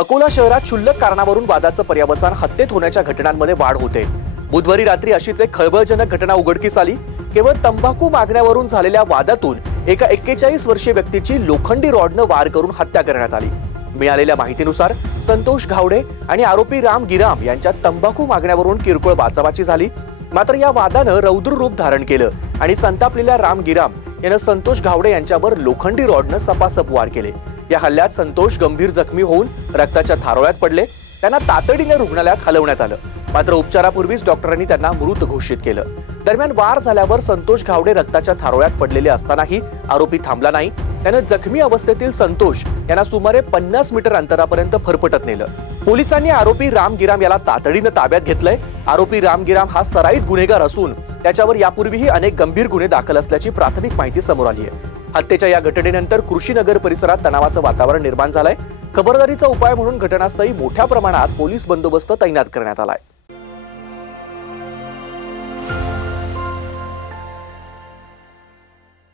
अकोला शहरात क्षुल्लक कारणावरून वादाचं पर्यावसान हत्येत होण्याच्या घटनांमध्ये वाढ होते. बुधवारी रात्री अशीच एक खळबळजनक घटना उघडकीस आली. केवळ तंबाखू मागण्यावरून झालेल्या वादातून एका एक्केचाळीस वर्षीय व्यक्तीची लोखंडी रॉडनं वार करून हत्या करण्यात आली. मिळालेल्या माहितीनुसार संतोष घावडे आणि आरोपी राम गिराम यांच्यात तंबाखू मागण्यावरून किरकोळ बाचाबाची झाली. मात्र या वादानं रौद्र रूप धारण केलं आणि संतापलेल्या राम गिराम यानं संतोष घावडे यांच्यावर लोखंडी रॉडनं सपासप वार केले. या हल्ल्यात संतोष गंभीर जखमी होऊन रक्ताच्या थारोळ्यात पडले. त्यांना तातडीने रुग्णालयात हलवण्यात आलं. मात्र उपचारापूर्वीच डॉक्टरांनी त्यांना मृत घोषित केलं. दरम्यान वार झाल्यावर संतोष घावडे रक्ताच्या थारोळ्यात पडलेले असतानाही आरोपी थांबला नाही. त्यानं जखमी अवस्थेतील संतोष यांना सुमारे पन्नास मीटर अंतरापर्यंत फरफटत नेलं. पोलिसांनी आरोपी राम गिराम याला तातडीनं ताब्यात घेतलंय. आरोपी राम गिराम हा सराईत गुन्हेगार असून त्याच्यावर यापूर्वीही अनेक गंभीर गुन्हे दाखल असल्याची प्राथमिक माहिती समोर आली आहे. हत्येच्या या घटनेनंतर कृषीनगर परिसरात तणावाचं वातावरण निर्माण झालंय. खबरदारीचा उपाय म्हणून घटनास्थळी मोठ्या प्रमाणात पोलीस बंदोबस्त तैनात करण्यात आलाय.